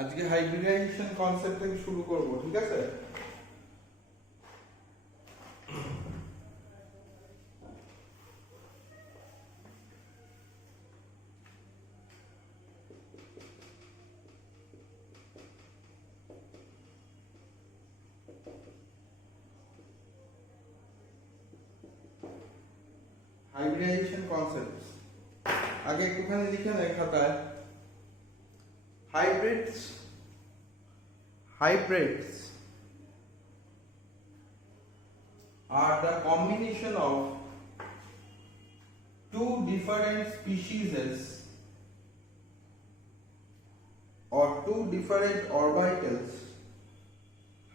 আজকে hybridization concept থেকে শুরু করব, ঠিক আছে? হাইব্রিডাইজেশন কনসেপ্ট আগে একটুখানি লিখে নেয় খাতায়। Hybrids are the combination of two different species or two different orbitals.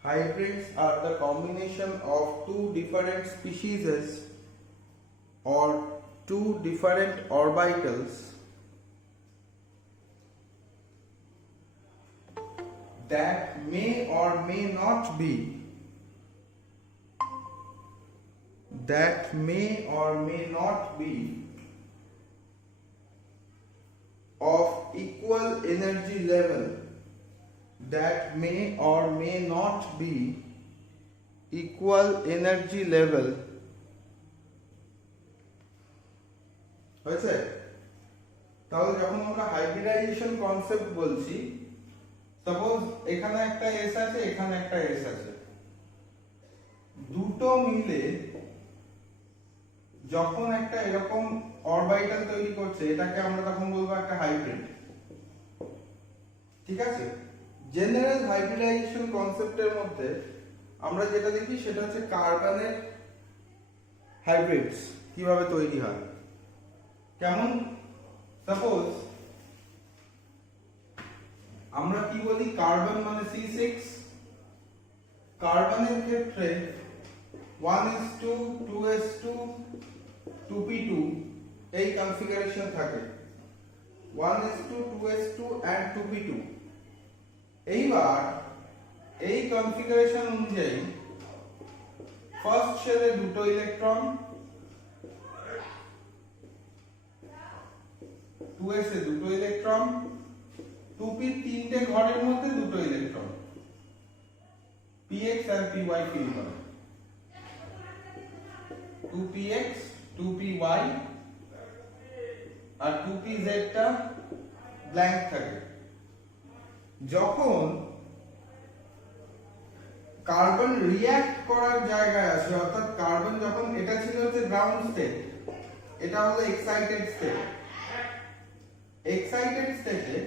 Hybrids are the combination of two different species or two different orbitals that may or may not be of equal energy level, that may or may not be equal energy level. হয়েছে? তাহলে যখন আমরা hybridization concept বলছি, suppose এখানে একটা S আছে, এখানে একটা এস আছে, দুটো মিলে যখন একটা এরকম অরবিটাল তৈরি করছে, এটাকে আমরা তখন বলবো একটা হাইব্রিড। ঠিক আছে? জেনারেল হাইব্রিডাইজেশন কনসেপ্টের মধ্যে আমরা যেটা দেখি সেটা হচ্ছে কার্বনের হাইব্রিডস কিভাবে তৈরি হয়। কেমন? সাপোজ আমরা কি বলি, কার্বন মানে C6, কার্বনের ক্ষেত্রে 1s2 2s2 2p2 এই কনফিগারেশন থাকে, 1s2 2s2 and 2p2। এইবার এই কনফিগারেশন অনুযায়ী ফার্স্ট শেলে দুটো ইলেকট্রন, 2s এ দুটো ইলেকট্রন, 2p তিনটে ঘরের মধ্যে দুটো ইলেকট্রন, px আর py ফিল করে, 2px 2py আর 2pz টা ব্ল্যাঙ্ক থাকে। যখন কার্বন রিঅ্যাক্ট করার জায়গায় আসে, অর্থাৎ কার্বন যখন, এটা ছিল হচ্ছে গ্রাউন্ড স্টেট, এটা হলো এক্সাইটেড স্টেট। এক্সাইটেড স্টেটে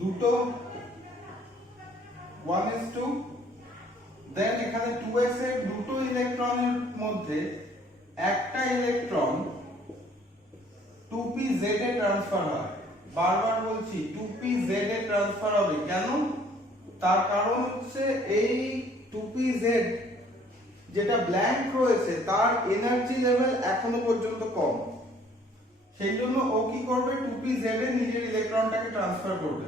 দুটো 1s2, দেন এখানে 2s এর দুটো ইলেকট্রনের মধ্যে একটা ইলেকট্রন 2pz এ ট্রান্সফার হয়। বারবার বলছি 2pz এ ট্রান্সফার হবে। কেন? তার কারণ হচ্ছে এই 2pz যেটা ব্ল্যাঙ্ক রয়েছে তার এনার্জি লেভেল এখনো পর্যন্ত কম, সেই জন্য ও কি করবে, 2pz এ নিজের ইলেকট্রনটাকে ট্রান্সফার করবে।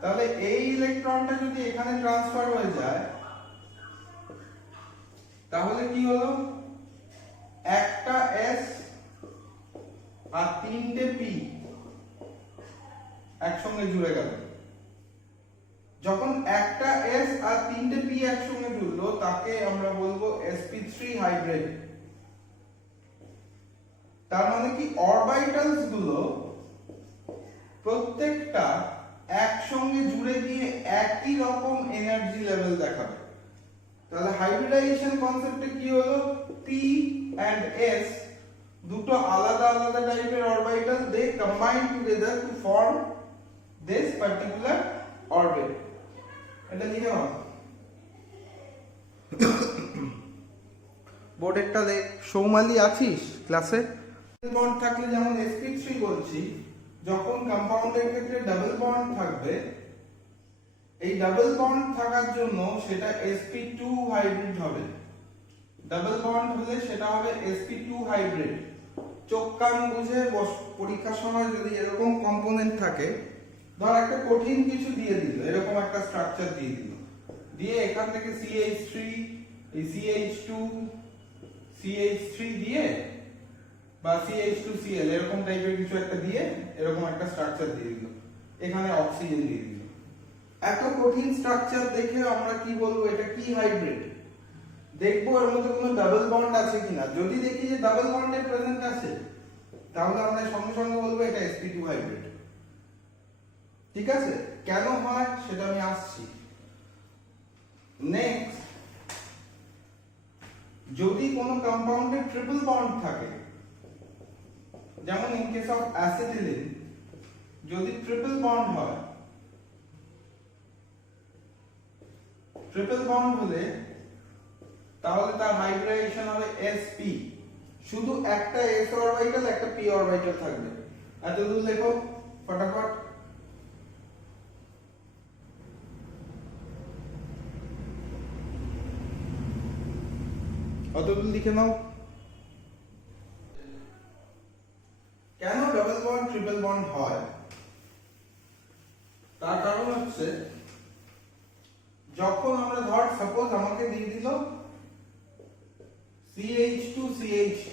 তাহলে এই ইলেকট্রনটা যদি এখানে ট্রান্সফার হয়ে যায়, তাহলে কি হলো, একটা s আর তিনটে p একসঙ্গে জুড়ে গেল। যখন একটা s আর তিনটে p একসঙ্গে জুড়লো, তাকে আমরা বলবো sp3 হাইব্রিড। তার মানে কি, অরবিটালস গুলো প্রত্যেকটা একসঙ্গে জুড়ে গিয়ে একই রকম এনার্জি লেভেল দেখাবে। তাহলে হাইব্রিডাইজেশন কনসেপ্টে কি হলো, p and s দুটো আলাদা আলাদা টাইপের orbital, they combine together to form this particular orbit। এটা লিখে নাও বোর্ডেরটা দেখ। সৌমালি আছিস ক্লাসে? বন্ড থাকলে যেমন sp3 বলছি, যখন কম্পাউন্ডের ক্ষেত্রে ডাবল বন্ড থাকবে, এই ডাবল বন্ড থাকার জন্য সেটা sp2 হাইব্রিড হবে। ডাবল বন্ড হলে সেটা হবে sp2 হাইব্রিড। চোখ কান বুঝে পরীক্ষার সময় যদি এরকম কম্পোনেন্ট থাকে, ধর একটা কঠিন কিছু দিয়ে দিল, এরকম একটা স্ট্রাকচার দিয়ে দিল, দিয়ে এখান থেকে CH3 এই CH2 CH3 দিয়ে বা CH2Cl এরকম টাইপের কিছু একটা দিয়ে এরকম একটা স্ট্রাকচার দিয়ে দিল, এখানে অক্সিজেন দিয়ে দিল। এত কঠিন স্ট্রাকচার দেখে আমরা কি বলবো এটা কি হাইব্রিড? দেখবো এর মধ্যে কোনো ডাবল বন্ড আছে কিনা। যদি দেখি যে ডাবল বন্ডের প্রেজেন্ট আছে, তাহলে আমরা সঙ্গে সঙ্গে বলবো এটা sp2 হাইব্রিড। ঠিক আছে, কেন হয় সেটা আমি আসছি। নেক্সট, যদি কোনো কম্পাউন্ডে ট্রিপল বন্ড থাকে, যেমন ইন কেস অফ অ্যাসিটিলিন যদি ট্রিপল বন্ড হয়, ট্রিপল বন্ড হলে তাহলে তার হাইব্রিডাইজেশন হবে sp, শুধু একটা s অরবিটাল একটা p অরবিটাল থাকবে। এতদূর লেখো ফটাফট। অতদূর লিখে নাও। কেন ডাবল বন্ড ট্রিপল বন্ড হয়? তার কারণ হচ্ছে, যখন আমরা ধর সাপোজ আমাকে দিয়ে দিল CH2CH2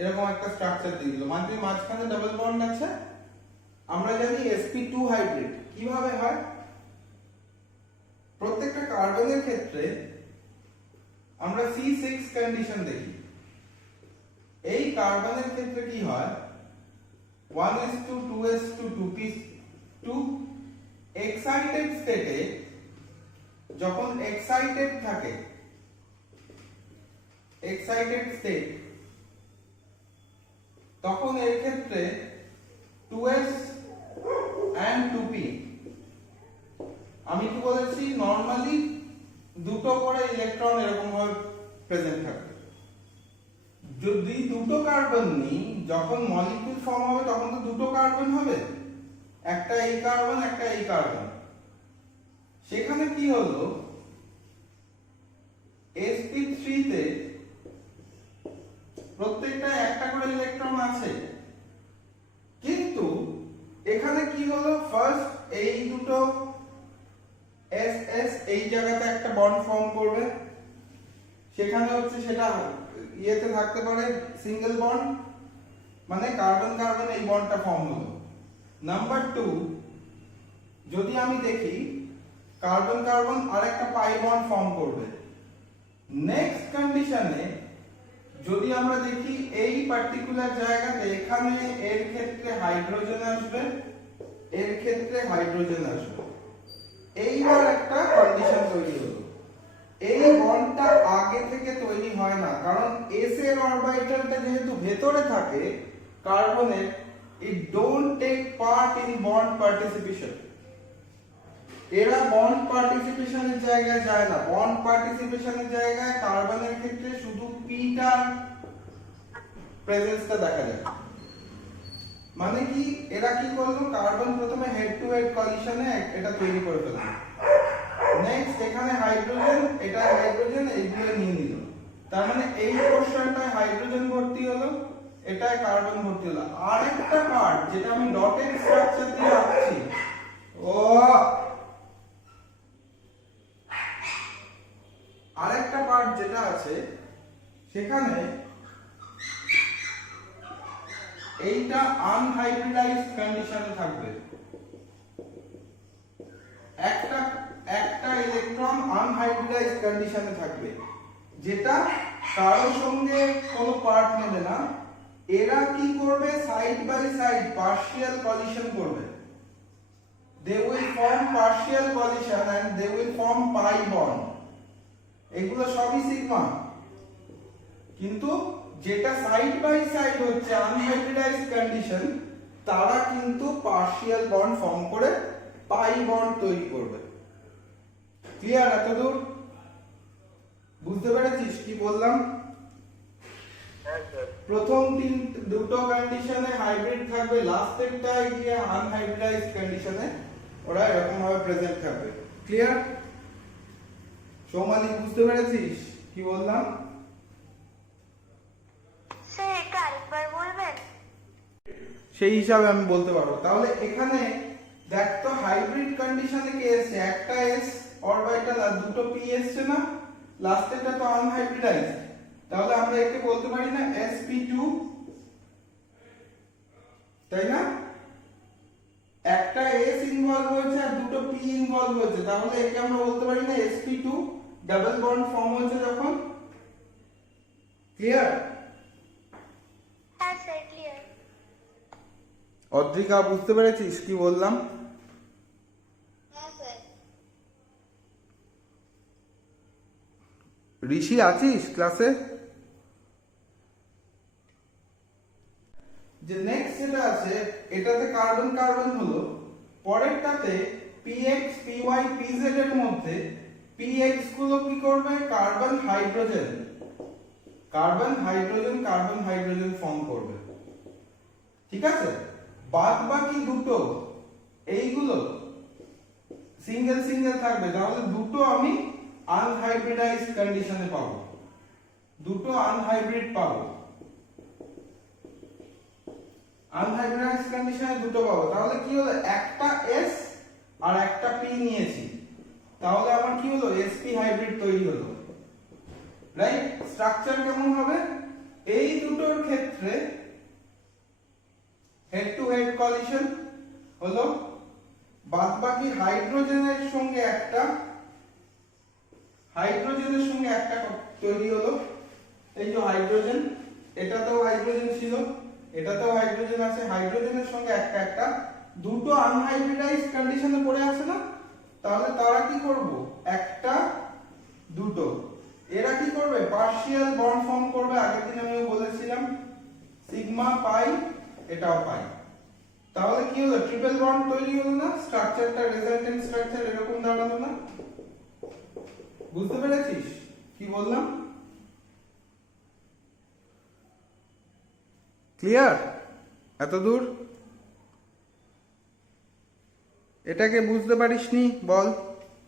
এরকম একটা স্ট্রাকচার দিয়ে দিল, মানে মাঝখানে ডাবল বন্ড আছে। আমরা জানি sp2 হাইব্রিড কিভাবে হয়। প্রত্যেকটা কার্বনের ক্ষেত্রে আমরা C6 কন্ডিশন দেখি। এই কার্বনের ক্ষেত্রে কি হয়, 1s2 2s2 2p2 এক্সাইটেড স্টেটে, যখন এক্সাইটেড থাকে, এক্সাইটেড স্টেট, তখন এর ক্ষেত্রে 2s and 2p, আমি কি বলেছি নরমালি দুটো করে ইলেকট্রন এরকম ভাবে প্রেজেন্ট থাকে। যদি দুটো কার্বন নিই, যখন মলিকিউল ফর্ম হবে তখন তো দুটো কার্বন হবে, একটা এই কার্বন একটা এই কার্বন। সেখানে কি হলো, sp3 তে প্রত্যেকটা একটা করে ইলেকট্রন আছে, কিন্তু এখানে কি হলো, ফার্স্ট এই দুটো ss এই জায়গাতে একটা বন্ড ফর্ম করবে, সেখানে হচ্ছে সেটা ইয়েতে থাকতে পারে সিঙ্গেল বন্ড, মানে কার্বন কার্বন এই বন্ডটা ফর্ম হলো। নাম্বার 2, যদি আমি দেখি কার্বন কার্বন আরেকটা পাই বন্ড ফর্ম করবে। নেক্সট কন্ডিশনে যদি আমরা দেখি এই পার্টিকুলার জায়গাতে এখানে এর ক্ষেত্রে হাইড্রোজেন আসবে, এর ক্ষেত্রে হাইড্রোজেন আসবে, এইবার একটা কন্ডিশন তৈরি হলো। এই বন্ডটা আগে থেকে তৈরি হয় না, কারণ s এর অরবিটালটা যেহেতু ভেতরে থাকে কার্বনের, it don't take part in bond participation। এরা বন্ড পার্টিসিপেশনের জায়গায় যায় না। বন্ড পার্টিসিপেশনের জায়গায় কার্বনের ক্ষেত্রে শুধু p-টার প্রেজেন্সটা দেখা যায়। মানে কি, এরা কি করলো, কার্বন প্রথমে হেড টু হেড কলিশনে এটা তৈরি করে ফেললো। নেক্সট এখানে হাইড্রোজেন, এটা হাইড্রোজেন এইগুলো নিয়ে নিল, তার মানে এই পোরশনটায় হাইড্রোজেন ভর্তি হলো, এটায় কার্বন ভর্তি হলো। আরেকটা পার্ট যেটা আমি ডটেড স্ট্রাকচার দিয়ে আঁকছি, আরেকটা পার্ট যেটা আছে সেখানে এইটা আনহাইব্রিডাইজড কন্ডিশনে থাকবে। একটা ইলেকট্রন আনহাইব্রিডাইজড কন্ডিশনে থাকবে, যেটা কারোর সঙ্গে কোনো পার্ট নেবে না। এরা কি করবে, side by side partial collision করবে। they will form partial collision and they will form pi bond। এগুলো সবই সিগমা, কিন্তু যেটা সাইড বাই সাইড হচ্ছে আনহাইব্রিডাইজড কন্ডিশন, তারা কিন্তু পার্শিয়াল বন্ড ফর্ম করে পাই বন্ড তৈরি করবে। ক্লিয়ার? এতদূর বুঝতে পেরেছিস কি বললাম? প্রথম দুটো কন্ডিশনে হাইব্রিড থাকবে, লাস্টেরটায় গিয়ে আনহাইব্রিডাইজড কন্ডিশনে ওরা এরকম ভাবে প্রেজেন্ট থাকবে। ক্লিয়ার? সোমালি বুঝতে পেরেছিস কি বললাম? স্যার এটা আরেকবার বলবেন? সেই হিসাবে আমি বলতে পারবো। তাহলে এখানে দেখ তো হাইব্রিড কন্ডিশনে কি এসেছে, একটা s অরবিটাল আর দুটো p এসছে না, লাস্টেরটা তো আনহাইব্রিডাইজড। তাহলে আমরা আমরা একে বলতে পারি না sp2, তাই না? একটা s ইনভলভ হয়েছে আর দুটো p ইনভলভ হয়েছে, তাহলে একে আমরা বলতে পারি না sp2 ডাবল বন্ড ফর্ম হয়েছে যখন। ক্লিয়ার? হ্যাঁ স্যার, ক্লিয়ার। অদ্রিকা বুঝতে পেরেছিস কি বললাম? হ্যাঁ স্যার। ঋষি আছিস ক্লাসে? যে নেক্সট যেটা আছে এটাতে কার্বন কার্বন হলো, পরেরটাতে px py pz এর মধ্যে px গুলো কি করবে? Carbon hydrogen, carbon hydrogen carbon hydrogen form করবে। ঠিক আছে? বাদ বাকি দুটো এইগুলো সিঙ্গেল সিঙ্গেল থাকবে, তাহলে দুটো আমি আনহাইব্রিডাইজড কন্ডিশনে পাবো, দুটো আনহাইব্রিড পাবো, আনহাইব্রিডাইজড কন্ডিশনে দুটো পাবো। তাহলে কি হলো? একটা s আর একটা p নিয়েছি, তাহলে আমার কি হলো? sp হাইব্রিড তৈরি হলো। রাইট? স্ট্রাকচার কেমন হবে? এই দুটোর ক্ষেত্রে হেড টু হেড কলিশন হলো, বাদবাকি হাইড্রোজেনের সঙ্গে একটা তৈরি হলো। এই যে হাইড্রোজেন, এটাতেও হাইড্রোজেন ছিল, এটাতেও হাইড্রোজেন আছে, হাইড্রোজেনের সঙ্গে একটা দুটো আনহাইব্রিডাইজড কন্ডিশনে পড়ে আছে না? তাহলে তারা কি করব? একটা দুটো এরা কি করবে? পার্শিয়াল বন্ড ফর্ম করবে। আগের দিন আমিও বলেছিলাম সিগমা পাই, এটাও পাই। তাহলে কি হলো? ট্রিপল বন্ড তৈরি হলো না? স্ট্রাকচারটা রেজাল্টেন্ট স্ট্রাকচার এরকম দাঁড়ালো না? বুঝতে পেরেছিস কি বললাম? ক্লিয়ার এত দূর? এটাকে বুঝতে পারিসনি বল?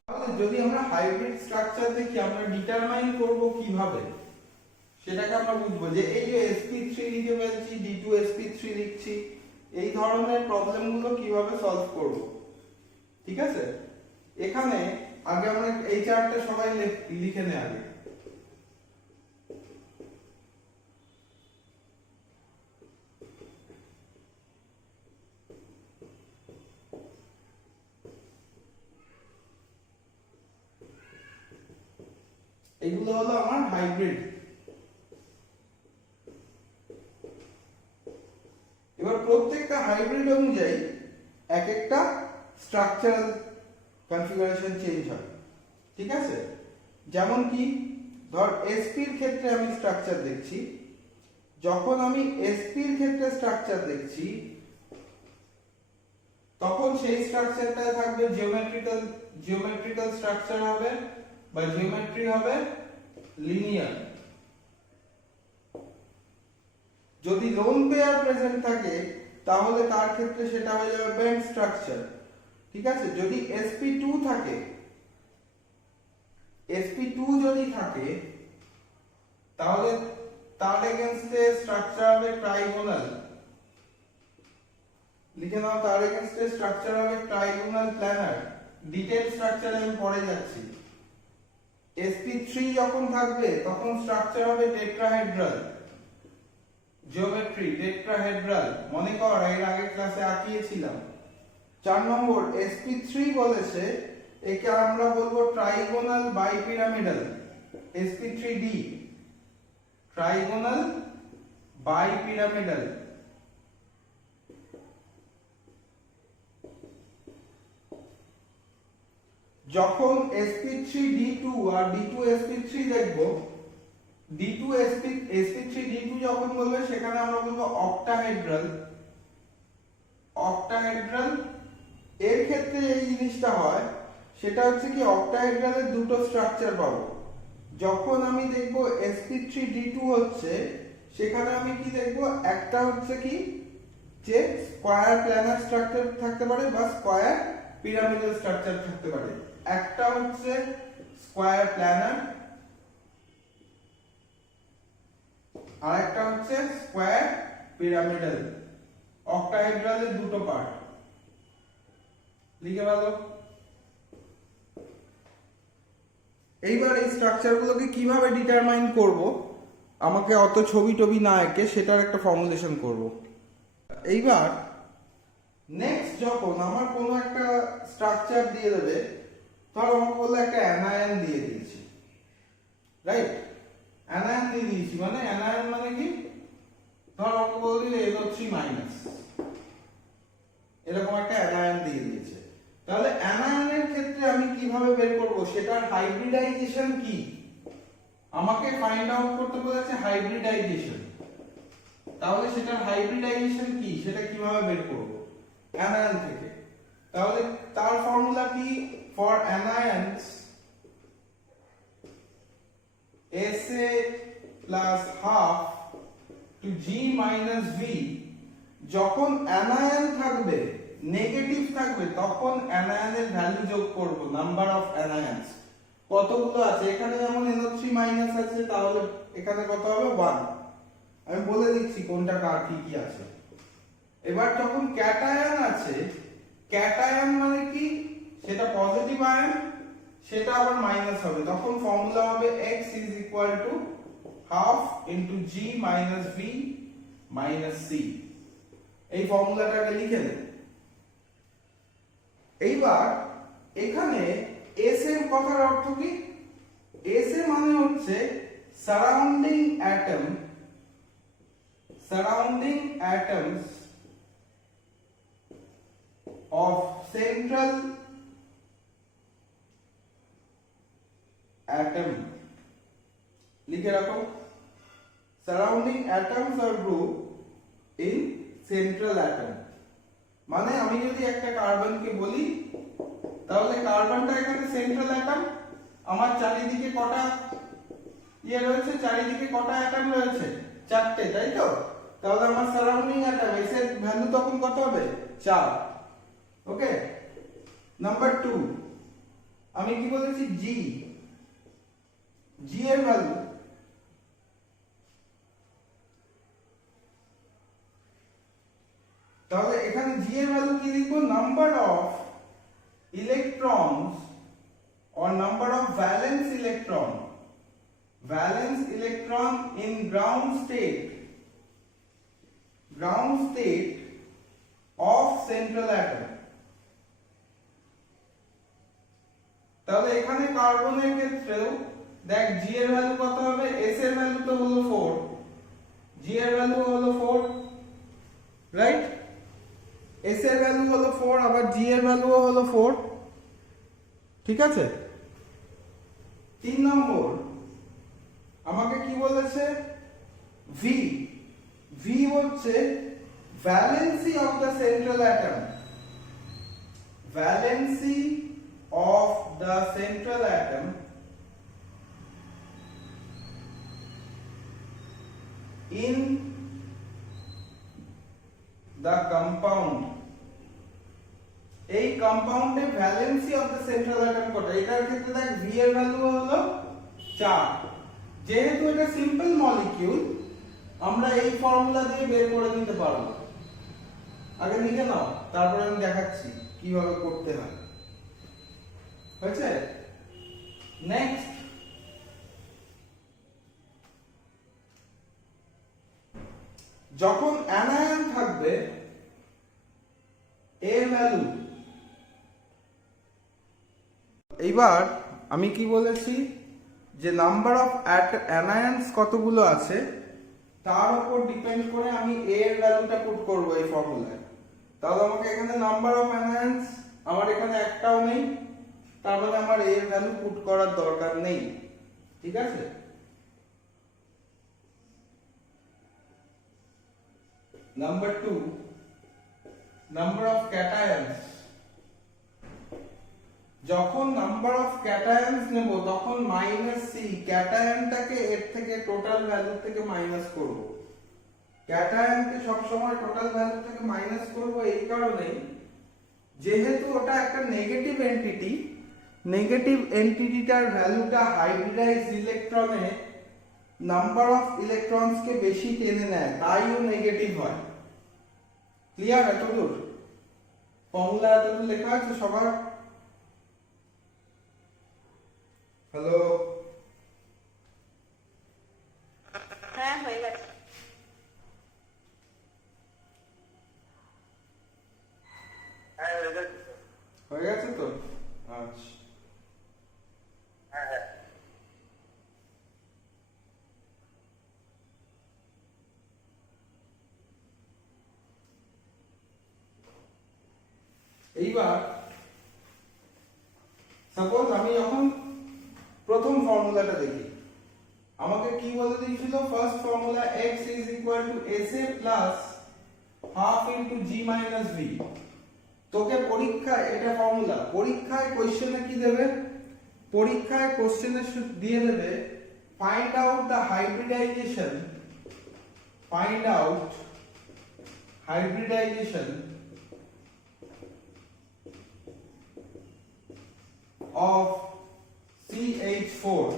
তাহলে যদি আমরা হাইব্রিড স্ট্রাকচার দেখি, আমরা ডিটারমাইন করব কিভাবে সেটাকে আমরা বুঝবো। যে এই যে sp3 লিখে ফেলছি, d2sp3 লিখছি, এই ধরনের প্রবলেমগুলো কিভাবে সলভ করব। ঠিক আছে? এখানে আগে আমরা এই চার্টটা সবাই লিখে নেই আগে। এগুলো হলো আমার হাইব্রিড। এবার প্রত্যেকটা হাইব্রিড অনুযায়ী এক একটা স্ট্রাকচারাল কনফিগারেশন চেঞ্জ হয়। ঠিক আছে? যেমন কি ধর sp এর ক্ষেত্রে আমি স্ট্রাকচার দেখছি, যখন আমি sp এর ক্ষেত্রে স্ট্রাকচার দেখছি তখন সেই স্ট্রাকচারটায় থাকবে জিওমেট্রিক্যাল স্ট্রাকচার হবে বা জিওমেট্রি হবে লিনিয়ার। যদি লোন পেয়ার প্রেজেন্ট থাকে তাহলে তার ক্ষেত্রে সেটা হয়ে যাবে ব্যান্ড স্ট্রাকচার। ঠিক আছে? যদি sp2 থাকে, sp2 যদি থাকে তাহলে তার এগেইনস্টে স্ট্রাকচার হবে ট্রাইগোনাল। লিখে নাও, তার এগেইনস্টে স্ট্রাকচার হবে ট্রাইগোনাল প্ল্যানার। ডিটেইল স্ট্রাকচারে আমি পরে যাচ্ছি। sp3 যখন থাকবে তখন স্ট্রাকচার হবে টেট্রাহেড্রাল। জিওমেট্রি টেট্রাহেড্রাল, মনে কর এর আগের ক্লাসে আঁকিয়েছিলাম। 4 নম্বর sp3 বলেছে একে আমরা বলবো ট্রাইগোনাল বাইপিরামিডাল, sp3d ট্রাইগোনাল বাইপিরামিডাল। যখন sp3d2 আর d2sp3 দেখব, sp3d2 যখন বলবে সেখানে আমরা বলবো অক্টাহেড্রাল। এর ক্ষেত্রে এই জিনিসটা হয় সেটা হচ্ছে কি অক্টাহেড্রালের দুটো স্ট্রাকচার পাবো। যখন আমি দেখব sp3d2 হচ্ছে সেখানে আমি কি দেখব? একটা হচ্ছে কি যে স্কয়ার প্ল্যানার স্ট্রাকচার থাকতে পারে বা স্কয়ার পিরামিডাল স্ট্রাকচার থাকতে পারে। একটা হচ্ছে স্কয়ার প্ল্যানার আর একটা হচ্ছে স্কয়ার পিরামিডাল। অক্টাহেড্রালের দুটো পার্ট লিখে ভালো। এইবার এই স্ট্রাকচারগুলোকে কিভাবে ডিটারমাইন করব আমাকে অত ছবি টবি না এঁকে সেটার একটা ফর্মুলেশন করব। এইবার নেক্সট যখন আমার কোনো একটা স্ট্রাকচার দিয়ে দেবে, ধরো আমাকে বললো একটা অ্যানায়ন দিয়ে দিয়েছি, রাইট? অ্যানায়ন দিয়ে দিয়েছি মানে অ্যানায়ন মানে কি, ধরো আমাকে বলে দিলে NO3 মাইনাস, এরকম একটা অ্যানায়ন দিয়ে দিয়েছে। তাহলে অ্যানায়নের ক্ষেত্রে আমি কিভাবে বের করব সেটার হাইব্রিডাইজেশন কি, আমাকে ফাইন্ড আউট করতে বলেছে হাইব্রিডাইজেশন। তাহলে সেটার হাইব্রিডাইজেশন কি সেটা কিভাবে বের করব অ্যানায়ন থেকে? তাহলে তার ফর্মুলা কি, for anions SA plus half to G minus V, যখন অ্যানায়ন থাকবে নেগেটিভ থাকবে তখন অ্যানায়নের ভ্যালু যোগ করব, নাম্বার অফ অ্যানায়ন্স কতগুলো আছে। এখানে যেমন NO3 মাইনাস আছে, তাহলে এখানে কত হবে 1। আমি বলে দিচ্ছি কোনটা কার কি কি আছে। এবার যখন ক্যাটায়ন আছে, ক্যাটায়ন মানে কি, সেটা পজিটিভ আয়ন, সেটা আবার মাইনাস হবে, তখন ফর্মুলা হবে x is equal to half into G minus V minus C। এই ফর্মুলাটাকে লিখে দেন। এইবার এখানে S এর কথার অর্থ কি, S এর মানে হচ্ছে surrounding atom, surrounding atoms of central atom, লিখে রাখো, surrounding atoms R group in central atom. মানে আমি যদি একটা কার্বনকে বলি, তাহলে কার্বনটা এখানে সেন্ট্রাল অ্যাটম, আমার চারিদিকে কটা ইয়ে রয়েছে, চারিদিকে কটা অ্যাটম রয়েছে, 4টে, তাই তো? তাহলে আমার সারাউন্ডিং অ্যাটম এস এর ভ্যালু তখন কত হবে, 4। ওকে, নাম্বার 2 আমি কি বলেছি, জি, জি এর ভ্যালু, তাহলে এখানে জি এর ভ্যালু কি লিখবো, number of electrons or number of valence electron in ground state of central atom। তাহলে এখানে কার্বনের ক্ষেত্রেও দেখ G এর ভ্যালু কত হবে, S এর ভ্যালু তো হলো 4, G এর ভ্যালু হলো 4, রাইট? S এর ভ্যালু হলো 4, আবার G এর ভ্যালুও হলো 4, ঠিক আছে? 3 নম্বর আমাকে কি বলেছে, V, V হচ্ছে valency of the central atom, valency of the central atom in the compound। এই কম্পাউন্ডে valency of the central atom কত, এটার ক্ষেত্রে দেখ V এর ভ্যালু হলো 4। যেহেতু এটা সিম্পল মলিকিউল, আমরা এই ফর্মুলা দিয়ে বের করে নিতে পারবো। আগে লিখে নাও, তারপরে আমি দেখাচ্ছি কিভাবে করতে হয়। হয়েছে? নেক্সট, যখন অ্যানায়ন থাকবে এর ভ্যালু, এইবার আমি কি বলেছি যে নাম্বার অফ অ্যানায়ন্স কতগুলো আছে তার উপর ডিপেন্ড করে আমি A এর ভ্যালুটা পুট করব এই ফর্মুলায়। তাহলে আমাকে এখানে নাম্বার অফ অ্যানায়ন্স আমার এখানে একটাও নেই, তার মানে আমার A এর ভ্যালু পুট করার দরকার নেই, ঠিক আছে? Number 2, number of cations. যখন নাম্বার অফ ক্যাটায়ন্স নেব তখন -C, ক্যাটায়নটাকে এর থেকে টোটাল ভ্যালু থেকে মাইনাস করব। ক্যাটায়নকে সব সময় টোটাল ভ্যালু থেকে মাইনাস করব এই কারণে, যেহেতু ওটা একটা নেগেটিভ এন্টিটি, নেগেটিভ এন্টিটিটার ভ্যালুটা হাইব্রিডাইজড ইলেকট্রনে নাম্বার অফ ইলেকট্রনসকে বেশি টেনে নেয়, তাই ও নেগেটিভ হয়। ক্লিয়ার এতদূর? ফর্মুলা এতদূর লেখা আছে সবার? হ্যালো, এইবার সাপোজ আমি যখন প্রথম ফর্মুলাটা দেখি, আমাকে কি বলে দিয়েছিল? First formula x is equal to sa plus half into g minus v। তোকে পরীক্ষায়, এটা ফর্মুলা, পরীক্ষায় কোশ্চেনে কি দেবে? পরীক্ষায় কোশ্চেনে দিয়ে দেবে find out the hybridization of CH4।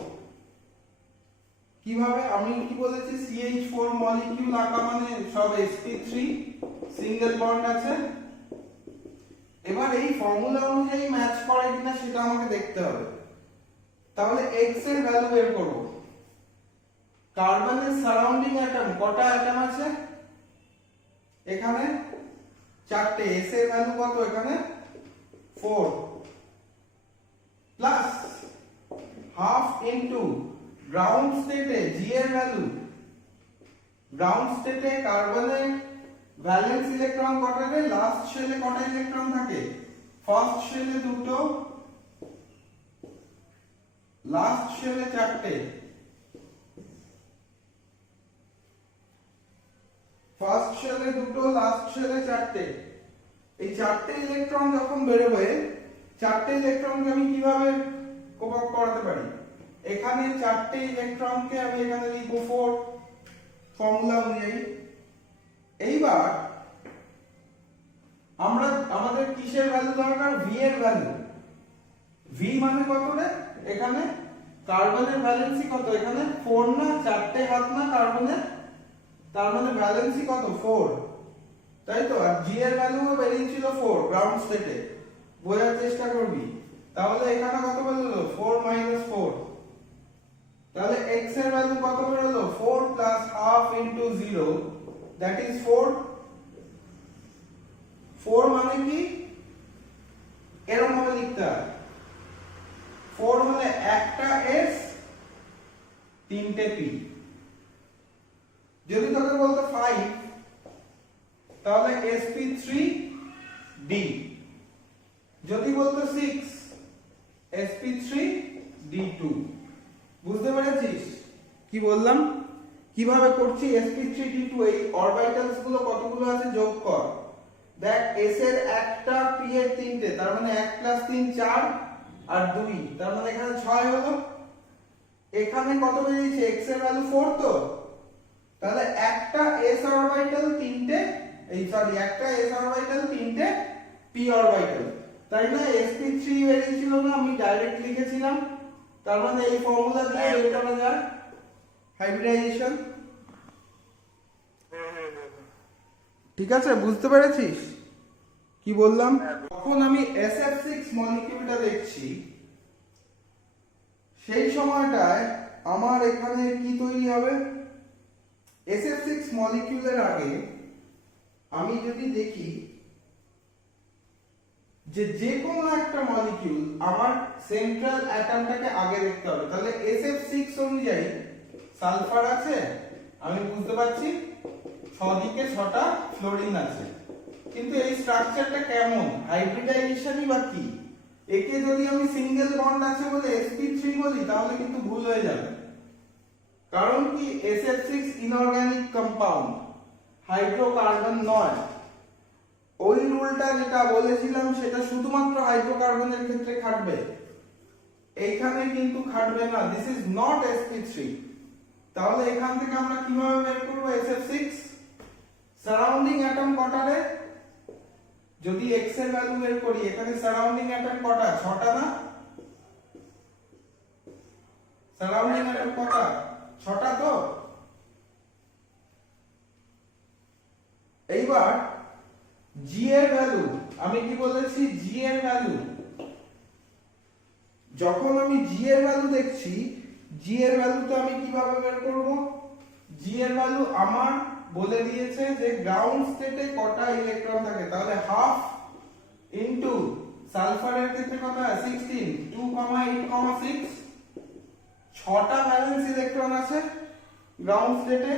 কিভাবে? আমি কি বলেছি? CH4 মলিকিউল আঁকা মানে সব sp3 সিঙ্গেল বন্ড আছে। এবার এই ফর্মুলা অনুযায়ী ম্যাচ করে কিনা সেটা আমাকে দেখতে হবে। তাহলে x এর ভ্যালু বের করব। কার্বনের সারাউন্ডিং অ্যাটম কটা অ্যাটম আছে? এখানে 4টে। s এর ভ্যালু কত? এখানে 4 প্লাস হাফ ইনটু গ্রাউন্ড স্টেটে g এর ভ্যালু। গ্রাউন্ড স্টেটে কার্বনের ভ্যালেন্স ইলেকট্রন কটা রে? লাস্ট শেলে কটা ইলেকট্রন থাকে? ফার্স্ট শেলে দুটো, লাস্ট শেলে 4টে। ফার্স্ট শেলে দুটো, লাস্ট শেলে 4টে। এই 4টে ইলেকট্রন যখন বেরোবে, 4টে ইলেকট্রনকে আমি কিভাবে কোপ আপ করাতে পারি? এখানে 4টে ইলেকট্রনকে আমি এখানে লিখব 4 ফর্মুলা অনুযায়ী। এইবার আমাদের কিসের ভ্যালু দরকার? v এর ভ্যালু। v মানে কত রে? এখানে কার্বনের ভ্যালেন্সি কত? এখানে 4 না? 4টে হাত না কার্বনের, তার মানে ভ্যালেন্সি কত? 4, তাই তো? আর g এর ভ্যালুও বেরিয়েছিল 4 গ্রাউন্ড স্টেটে। বোঝার চেষ্টা করবি। তাহলে এখানে কত বেরোলো? 4 - 4। তাহলে x এর ভ্যালু কত বেরোলো? 4 plus half into 0, that is 4। 4 মানে কি? এরকম ভাবে লিখতে হয়। 4 মানে একটা s, 3টে p। যদি তোকে বলতো 5, তাহলে sp3d। যদি বলতো 6, sp3d2। বুঝতে পেরেছিস কি বললাম? কিভাবে করছি? sp3d2 এই অরবিটালস গুলো কতগুলো আছে যোগ কর। দেখ s এর একটা, p এর 3টে, তার মানে 1 + 3 4 আর 2, তার মানে এখানে 6 হলো। এখানে কত বেরিয়েছে? x এর ভ্যালু 4 তো, তাহলে একটা s অরবিটাল 3টে, একটা s অরবিটাল 3টে p অরবিটাল, তাই না? sp3 বেরিয়েছিল না? আমি ডাইরেক্ট লিখেছিলাম। তার মানে এই ফর্মুলা দিয়ে বের করা যায় হাইব্রিডাইজেশন। ঠিক আছে? বুঝতে পেরেছিস কি বললাম? যখন আমি SF6 মলিকিউলটা দেখছি, সেই সময়টায় আমার এখানে কি তৈরি হবে? SF6 মলিকিউলের আগে আমি যদি দেখি যে কোনো একটা মলিকিউল, আমার সেন্ট্রাল অ্যাটমটাকে আগে দেখতে হবে। তাহলে SF6 অনুযায়ী সালফার আছে, আমি বুঝতে পারছি 6 দিকে 6টা ফ্লোরিন আছে। কিন্তু এই স্ট্রাকচারটা কেমন? হাইব্রিডাইজেশনই বা কি? একে যদি আমি সিঙ্গেল বন্ড আছে বলে sp3 বলি, তাহলে কিন্তু ভুল হয়ে যাবে। কারণ কি? SF6 ইনঅর্গানিক কম্পাউন্ড, হাইড্রোকার্বন নয়। ওই রুলটা যেটা বলেছিলাম সেটা শুধুমাত্র হাইড্রোকার্বনের ক্ষেত্রে খাটবে, এইখানে কিন্তু খাটবে না। This is not sp3। তাহলে এখান থেকে আমরা কিভাবে বের করব SF6? সারাউন্ডিং অ্যাটম কটা রে? যদি x এর ভ্যালু বের করি, এখানে সারাউন্ডিং অ্যাটম কটা? 6টা না? সারাউন্ডিং অ্যাটম কটা? 6টা তো। এইবার g এর ভ্যালু, আমি কি বলেছি? g এর ভ্যালু, যখন আমি g এর ভ্যালু দেখছি, g এর ভ্যালু তো আমি কিভাবে বের করব? g এর ভ্যালু আমার বলে দিয়েছে যে গ্রাউন্ড স্টেটে কটা ইলেকট্রন থাকে। তাহলে হাফ ইনটু সালফারের ক্ষেত্রে কত? 16, 2, 8, 6, 6টা ভ্যালেন্স ইলেকট্রন আছে গ্রাউন্ড স্টেটে।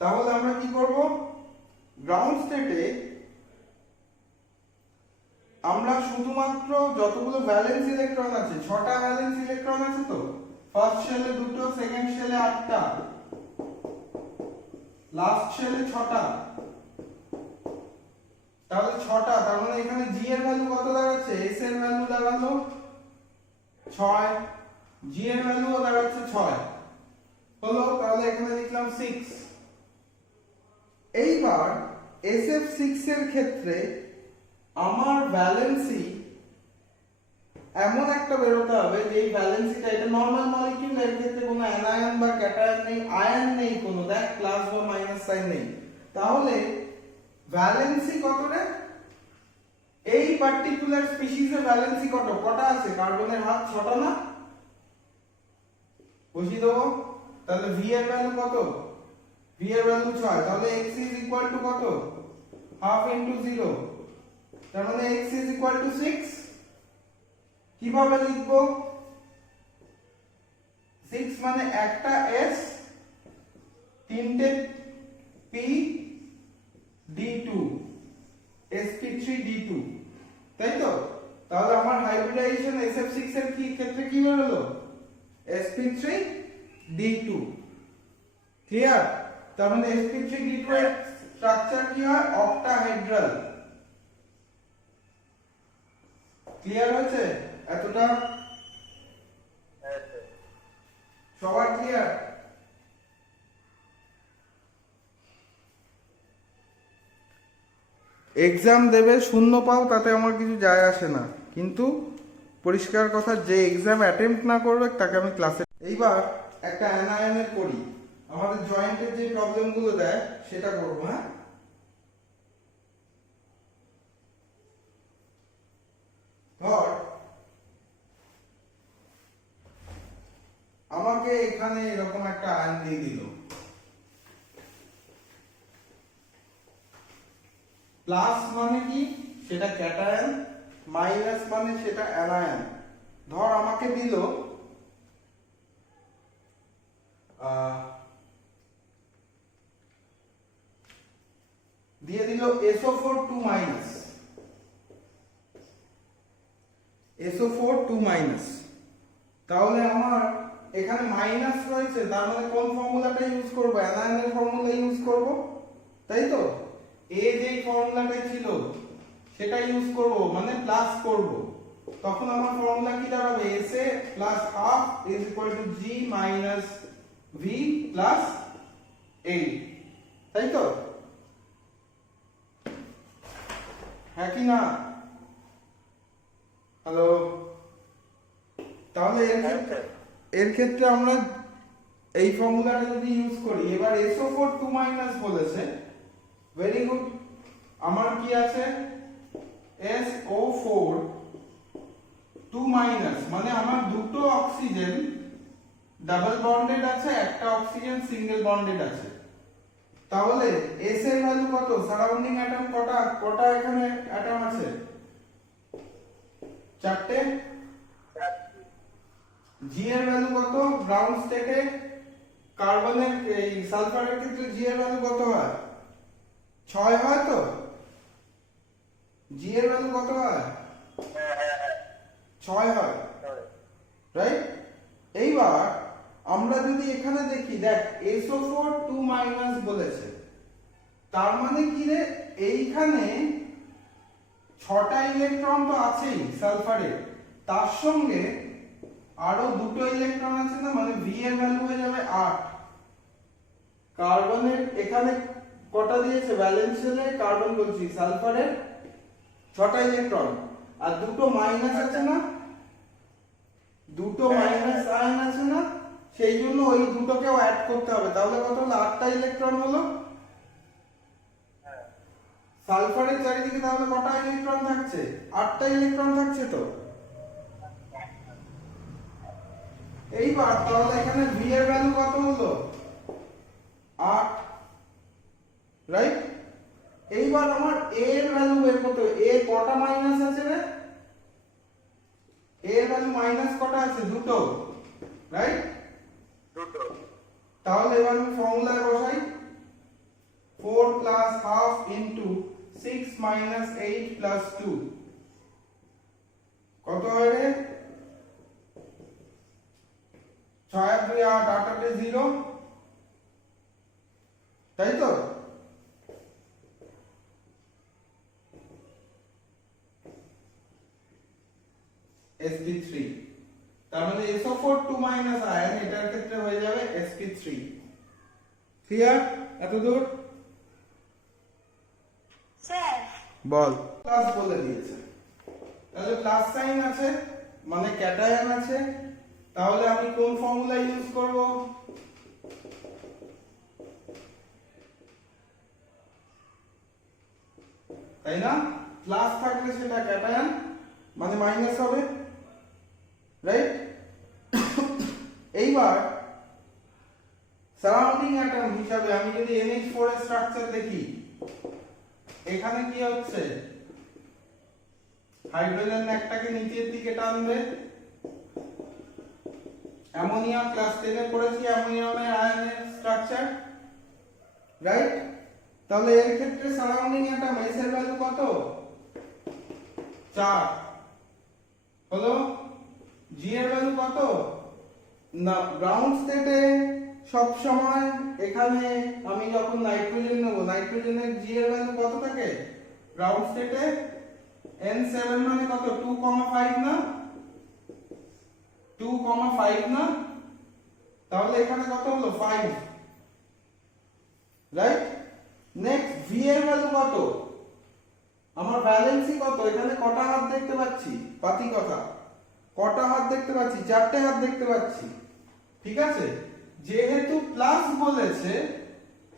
তাহলে আমরা কি গ্রাউন্ড স্টেটে আমরা শুধুমাত্র যতগুলো ভ্যালেন্স ইলেকট্রন আছে, 6টা ভ্যালেন্স ইলেকট্রন আছে তো, ফার্স্ট শেলে 2টো, সেকেন্ড শেলে 8টা, লাস্ট শেলে 6টা, তাহলে 6টা, তার মানে এখানে জি এর ভ্যালু কত দাঁড়াচ্ছে? এস এর ভ্যালু দাঁড়ালো 6, জি এর ভ্যালুও দাঁড়াচ্ছে 6 হলো, তাহলে এখানে লিখলাম 6। এইবার SF6 এর ক্ষেত্রে আমার ভ্যালেন্সি এমন একটা বেরোতে হবে যে এই ভ্যালেন্সিটা, এটা নরমাল মলিকিউল, এর ক্ষেত্রে কোনো অ্যানায়ন বা ক্যাটায়ন নেই, আয়ন নেই, কোনো দেখ প্লাস বা মাইনাস সাইন নেই, তাহলে ভ্যালেন্সি কত রে? এই পার্টিকুলার স্পিসিসের ভ্যালেন্সি কটা আছে? কার্বনের হাত 6টা না? বসিয়ে দেবো, তাহলে ভি এর ভ্যালু কত? ভি এর ভ্যালু 6, তাহলে x ইজ ইকুয়াল টু কত? হাফ ইনটু 0, তার মানে x ইজ ইকুয়াল টু 6। কিভাবে লিখবো? 6 মানে একটা s, 3টে p, d2, sp3d2, তাই তো? তাহলে আমার হাইব্রিডাইজেশন SF6 এর কি ক্ষেত্রে কি হলো? sp3d2। ক্লিয়ার? তার মানে sp3d2 এর স্ট্রাকচার কি হয়? অক্টাহেড্রাল। ক্লিয়ার হয়েছে এতটা? সবার ক্লিয়ার? এক্সাম দেবে, শূন্য পাও, তাতে আমার কিছু যায় আসে না, কিন্তু পরিষ্কার কথা, যে এক্সাম অ্যাটেম্প্ট না করবে তাকে আমি ক্লাসে। এইবার একটা অ্যানায়নের করি, আমাদের জয়েন্টের যে প্রবলেমগুলো দেয় সেটা করবো। হ্যাঁ, ধর আমাকে এখানে এরকম একটা আয়ন দিয়ে দিল, প্লাস মানে কি? সেটা ক্যাটায়ন, মাইনাস মানে সেটা অ্যানায়ন। ধর আমাকে দিল দিয়ে দিল SO4 2 মাইনাস, SO4 2 মাইনাস, তাহলে আমার এখানে মাইনাস রয়েছে, তার মানে কোন ফর্মুলাটা ইউজ করব? অ্যানায়নের ফর্মুলা ইউজ করব, তাই তো? এ যেই ফর্মুলাটা ছিল সেটা ইউজ করব, মানে প্লাস করব, তখন আমার ফর্মুলা কি দাঁড়াবে? SA plus half is equal to G minus V plus 8, তাই তো? হ্যাঁ কি না? হ্যালো? তাহলে এর ক্ষেত্রে আমরা এই ফর্মুলাটা যদি ইউজ করি, এবার SO4 2 মাইনাস বলেছে, ভেরি গুড। আমার কি আছে? SO4 2 মাইনাস, মানে আমার দুটো অক্সিজেন ডাবল বন্ডেড আছে, একটা অক্সিজেন সিঙ্গেল বন্ডেড আছে। তাহলে S এর ভ্যালু কত? সারাউন্ডিং অ্যাটম কটা এখানে অ্যাটম আছে? 4টে। G এর ভ্যালু কত? গ্রাউন্ড স্টেটে কার্বনের, এই সালফারের ক্ষেত্রে G এর ভ্যালু কত হয়? 6 হয় তো? G এর ভ্যালু কত হয়? 6 হয়, রাইট? এইবার আমরা যদি এখানে দেখি, দেখ SO4 2 মাইনাস বলেছে, তার মানে কি রে? এইখানে 6টা ইলেকট্রন তো আছেই সালফারের, তার সঙ্গে আরো দুটো ইলেকট্রন আছে না, মানে V এর ভ্যালু হয়ে যাবে 8। কার্বনের এখানে কটা দিয়েছে? ভ্যালেন্স শেলে কার্বন বলছি, সালফারের 6টা ইলেকট্রন, আর দুটো মাইনাস আছে না, দুটো মাইনাস আয়ন আছে না, সেই জন্য ওই দুটোকেও অ্যাড করতে হবে। তাহলে কত হলো? 8টা ইলেকট্রন হলো। সালফারের চারিদিকে তাহলে কটা ইলেকট্রন থাকছে? 8টা ইলেকট্রন থাকছে তো। এইবার তাহলে এখানে V এর ভ্যালু কত হলো? 8, রাইট? এইবার আমার A এর ভ্যালু বের করতে হবে। A কটা মাইনাস আছে রে? A এর ভ্যালু মাইনাস কটা আছে? দুটো, রাইট? দুটো। তাহলে এবার আমি ফর্মুলায় বসাই। 4 plus half into 6 minus 8 plus 2 কত হয় রে 6 আর 2 8 8 8 0 তাই তো sp3 তার মানে SO4 2 মাইনাস আয়ন এটার ক্ষেত্রে হয়ে যাবে sp3 ক্লিয়ার এতদূর স্যার বল প্লাস বলে দিয়েছে তাহলে প্লাস সাইন আছে মানে ক্যাটায়ন আছে তাহলে আমি কোন ফর্মুলা ইউজ করব তাই না প্লাস থাকলে সেটা ক্যাটায়ন মানে মাইনাস হবে রাইট এইবার সারাউন্ডিং অ্যাটম হিসাবে আমি যদি NH4 এর স্ট্রাকচার দেখি এখানে কি হচ্ছে হাইড্রোজেন একটাকে নিচের দিকে টানবে অ্যামোনিয়া ক্লাস 10 এ পড়েছি অ্যামোনিয়ামের আয়নের স্ট্রাকচার রাইট তাহলে এর ক্ষেত্রে সারাউন্ডিং অ্যাটম S এর ভ্যালু কত 4 হলো G এর ভ্যালু কত না গ্রাউন্ড স্টেটে সব সময় এখানে আমি যখন নাইট্রোজেন নেব নাইট্রোজেনের G এর ভ্যালু কত থাকে গ্রাউন্ড স্টেটে N7 মানে কত 2,5 না 2,5 না তাহলে এখানে কত হলো 5 রাইট নেক্সট V এর ভ্যালু কত আমার ভ্যালেন্সি কত এখানে কটা হাত দেখতে পাচ্ছি পাতি কথা কটা হাত দেখতে পাচ্ছি চারটে হাত দেখতে পাচ্ছি ঠিক আছে যেহেতু প্লাস বলেছে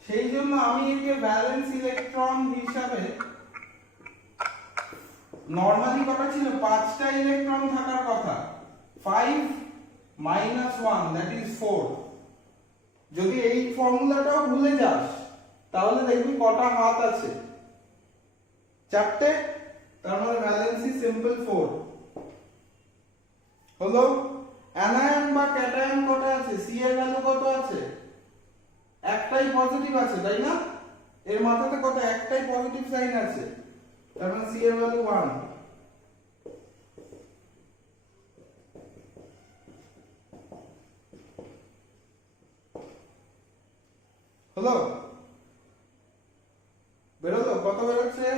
সেই জন্য আমি একে ভ্যালেন্স ইলেকট্রন হিসাবে নরমালি কটা ছিল 5টা ইলেকট্রন থাকার কথা 5 minus 1 that is 4 যদি এই ফর্মুলাটাও ভুলে যাস তাহলে দেখবি কটা হাত আছে চারটে তার মানে ভ্যালেন্সি সিম্পল 4 হলো অ্যানায়ন বা ক্যাটায়ন কটা আছে সি এর ভ্যালু কত আছে একটাই পজিটিভ আছে তাই না এর মাথাতে কত একটাই পজিটিভ সাইন আছে তার মানে সি এর ভ্যালু 1 হলো বেরোলো কত বেরোচ্ছে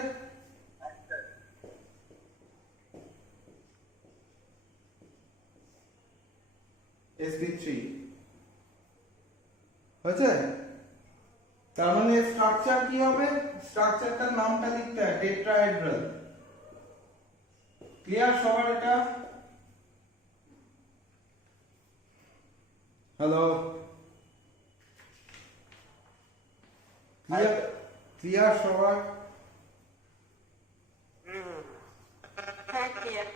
sp3 হয়েছে তার মানে স্ট্রাকচার কি হবে স্ট্রাকচারটার নামটা লিখতে হয় টেট্রাহেড্রাল ক্লিয়ার সবার এটা হ্যালো ক্লিয়ার সবার হ্যাঁ ক্লিয়ার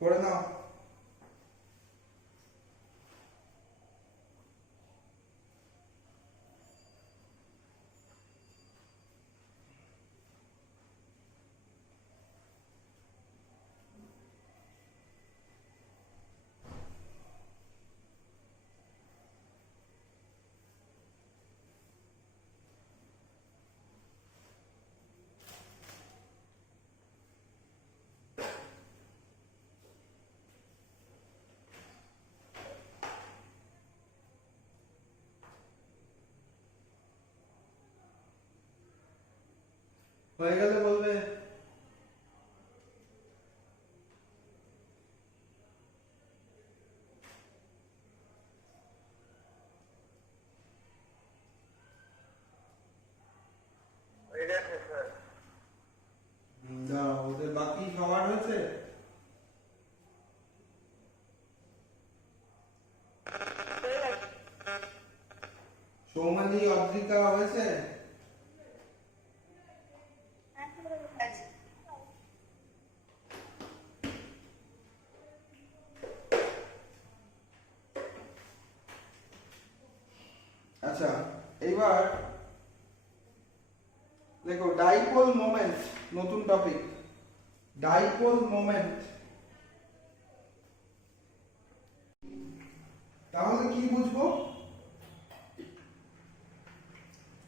করে নাও হয়ে গেলে বলবে দাও ওদের বাকি সবার হয়েছে সৌমালি অদ্রিকা হয়েছে আচ্ছা, এবার দেখো ডাইপোল মোমেন্ট, নতুন টপিক, ডাইপোল মোমেন্ট। তাহলে কি বুঝবো?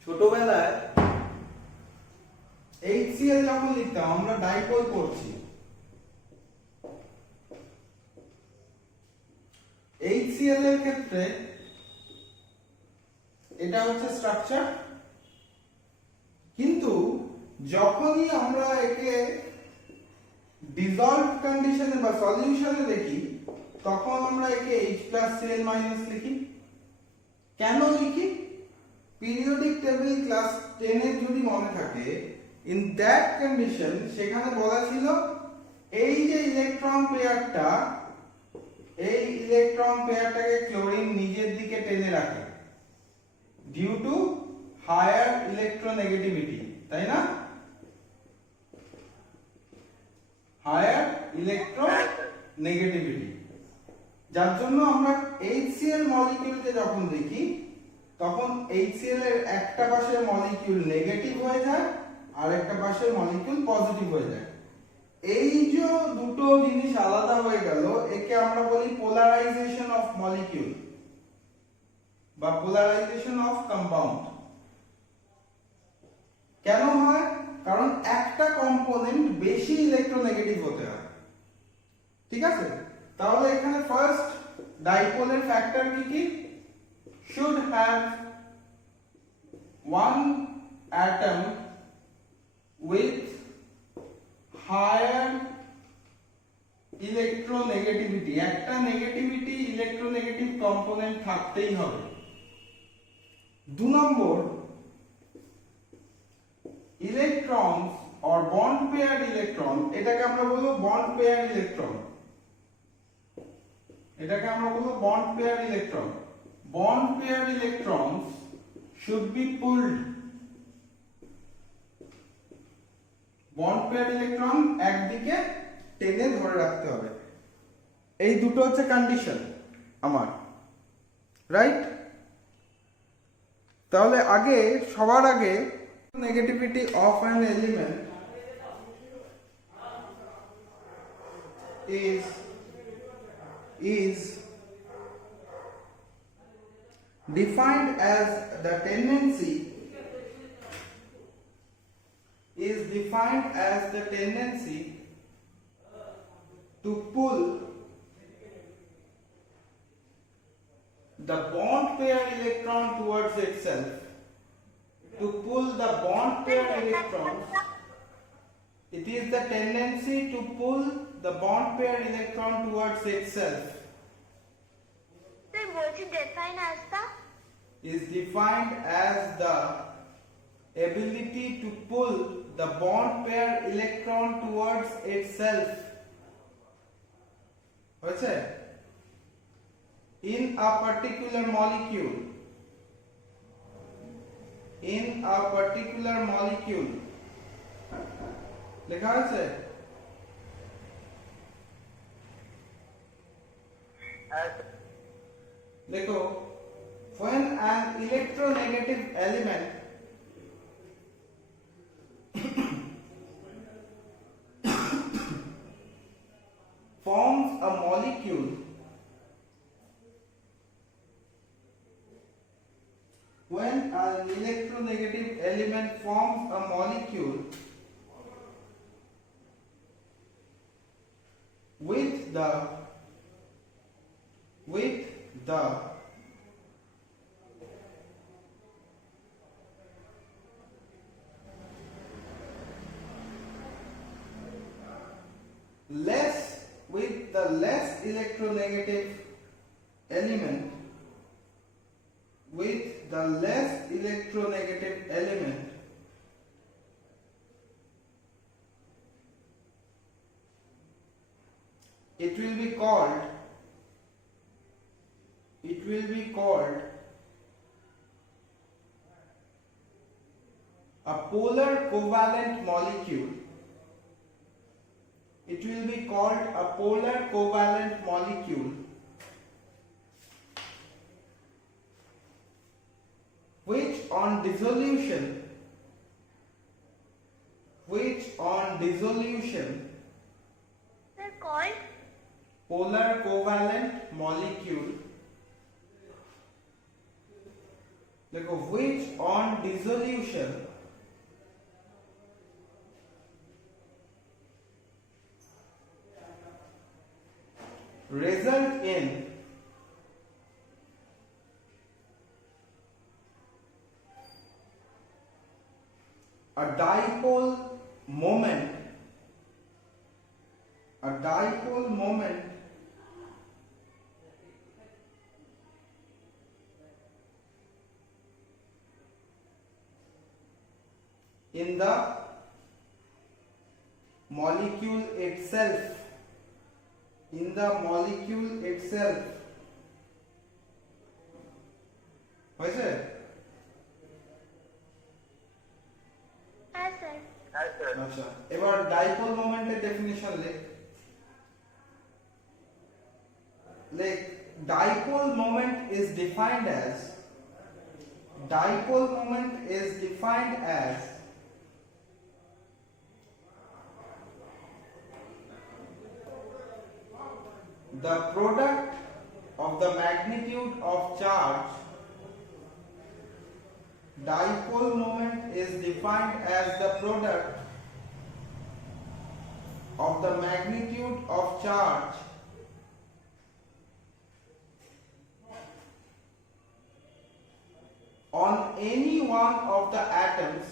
ছোটবেলায় HCl যখন লিখতাম আমরা ডাইপোল করছি, HCl এর ক্ষেত্রে এটা হচ্ছে স্ট্রাকচার, কিন্তু যখনই আমরা একে ডিসলভড কন্ডিশনে বা সলিউশনে দেখি তখন আমরা একে H+Cl- লিখি। কেন লিখি? পিরিয়ডিক টেবিল ক্লাস 10 এর যদি মনে থাকে, ইন দ্যাট কন্ডিশন সেখানে বলা ছিল এই যে ইলেকট্রন পেয়ারটা, এই ইলেকট্রন পেয়ারটাকে ক্লোরিন নিজের দিকে টেনে রাখে ডিউ টু হায়ার ইলেকট্রোনেগেটিভিটি, তাই না? হায়ার ইলেকট্রোনেগেটিভিটি, যার জন্য আমরা HCl মলিকিউলকে যখন দেখি তখন HCl এর একটা পাশের মলিকিউল নেগেটিভ হয়ে যায় আর একটা পাশের মলিকিউল পজিটিভ হয়ে যায়। এই যে দুটো জিনিস আলাদা হয়ে গেল, একে আমরা বলি পোলারাইজেশন অফ মলিকিউল বা পোলারাইজেশন অফ কম্পাউন্ড। কেন হয়? কারণ একটা কম্পোনেন্ট বেশি ইলেকট্রোনেগেটিভ হতে হয়। ঠিক আছে, তাহলে এখানে ফার্স্ট ডাইপোলের ফ্যাক্টর কি কি? should have one atom with higher electronegativity, একটা নেগেটিভিটি ইলেকট্রোনেগেটিভ কম্পোনেন্ট থাকতেই হবে। 2 নম্বর, electrons or bond paired electron, এটাকে আমরা বলবো bond paired electron, এটাকে আমরা বলবো bond paired electron. Bond paired electrons should be pulled. Bond paired electron একদিকে টেনে ধরে রাখতে হবে। এই দুটো হচ্ছে কন্ডিশন আমার, রাইট? তাহলে সবার আগে negativity of an element is defined as the tendency to pull the bond pair electron towards itself. To pull the bond pair electrons, it is the tendency to pull the bond pair electron towards itself. Sir, what is defined as the? Is defined as the ability to pull the bond pair electron towards itself. হয়েছে? In a particular molecule. In a particular molecule. লেখা আছে? দেখো, when an electronegative element forms a molecule, when an electronegative element forms a molecule with the less electronegative element, it will be called a polar covalent molecule. It will be called a polar covalent molecule. on dissolution, Sir, called? polar covalent molecule, देखो which on dissolution result in a dipole moment in the molecule itself, হয়েছে? হ্যাঁ sir. আচ্ছা, এবার dipole মোমেন্টের definition লেখ dipole moment is defined as the product of the magnitude of charge. Dipole moment is defined as the product of the magnitude of charge on any one of the atoms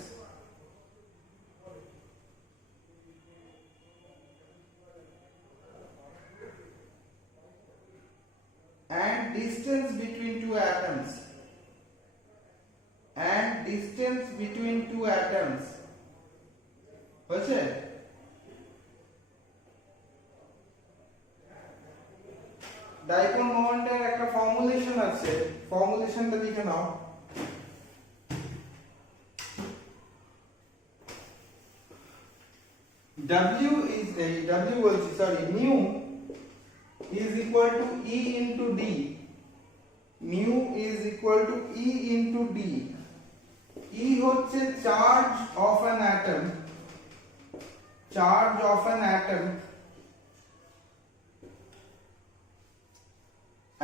and distance between two atoms হয়েছে? Dipole মোমেন্টের একটা formulation আছে, ফর্মুলেশনটা লিখে নাও। mu is equal to E into D. Mu is equal to E into D. E হচ্ছে charge of an atom,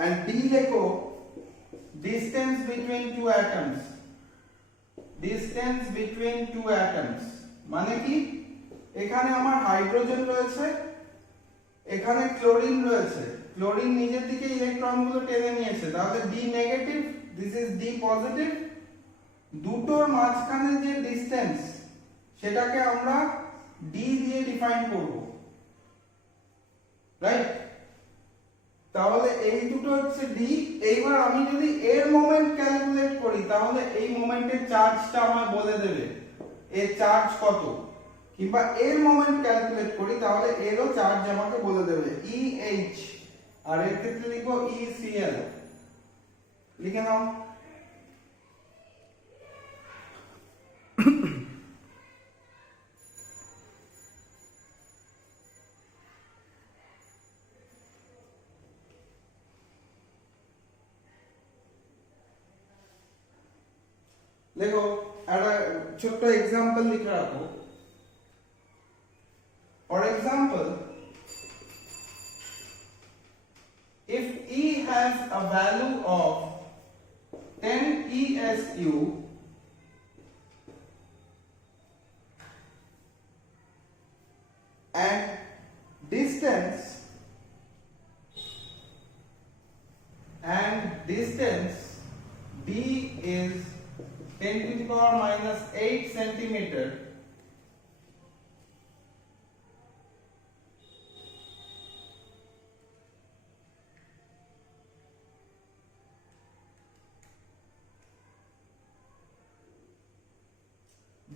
and D লেখো distance between two atoms, মানে কি এখানে আমার হাইড্রোজেন রয়েছে, এখানে ক্লোরিন রয়েছে, ক্লোরিন নিজের দিকে ইলেকট্রনগুলো টেনে নিয়েছে, তাহলে D negative, this is D positive. দুটোর মাঝখানে যে ডিসটেন্স সেটাকে আমরা D দিয়ে ডিফাইন করব, রাইট? তাহলে এই দুটো হচ্ছে D। এইবার আমি যদি এর মোমেন্ট ক্যালকুলেট করি তাহলে এই মোমেন্টের চার্জটা আমায় বলে দেবে এর চার্জ কত, কিংবা এর মোমেন্ট ক্যালকুলেট করি তাহলে এরও চার্জ আমাকে বলে দেবে EH, আর এর ক্ষেত্রে লিখবো ECl। লিখে নাও। দেখো একটা ছোট্ট এক্সাম্পল লিখে রাখো। For example, if E has a value of 10 ESU and distance D is 10 to the power minus 8 centimeter,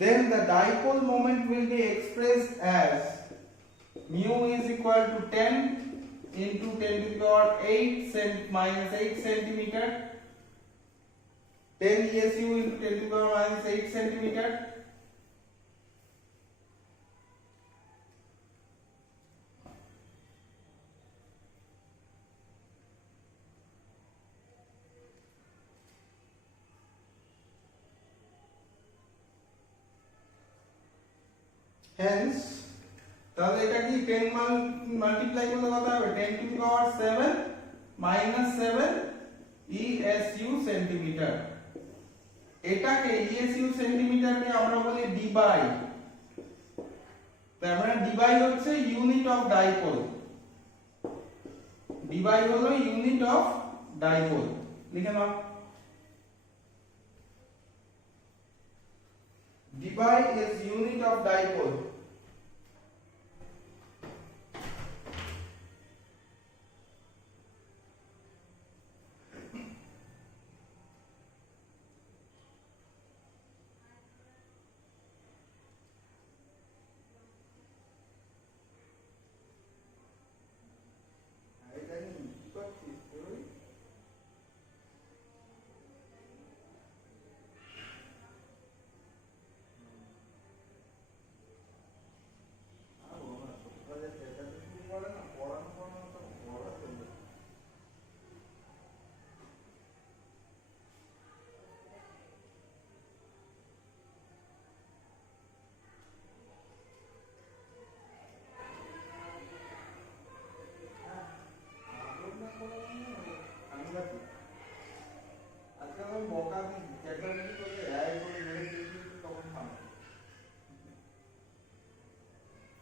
then the dipole moment will be expressed as mu is equal to 10 into 10 to the power 8 minus 8 centimeter, 10 ESU into 10 to the power minus 8 centimeter, Haynes তাহলে এটা কি 10 multiply করলে কত হবে 10 to the power 7 minus 7 ESU centimetre. এটাকে ESU সেন্টিমিটারকে আমরা বলি ডিবাই। তার মানে ডিবাই হচ্ছে ইউনিট অফ ডাইপোল। ডিবাই হলো ইউনিট অফ ডাইপোল। লিখে নাও ডিবাই ইজ ইউনিট অফ ডাইপোল।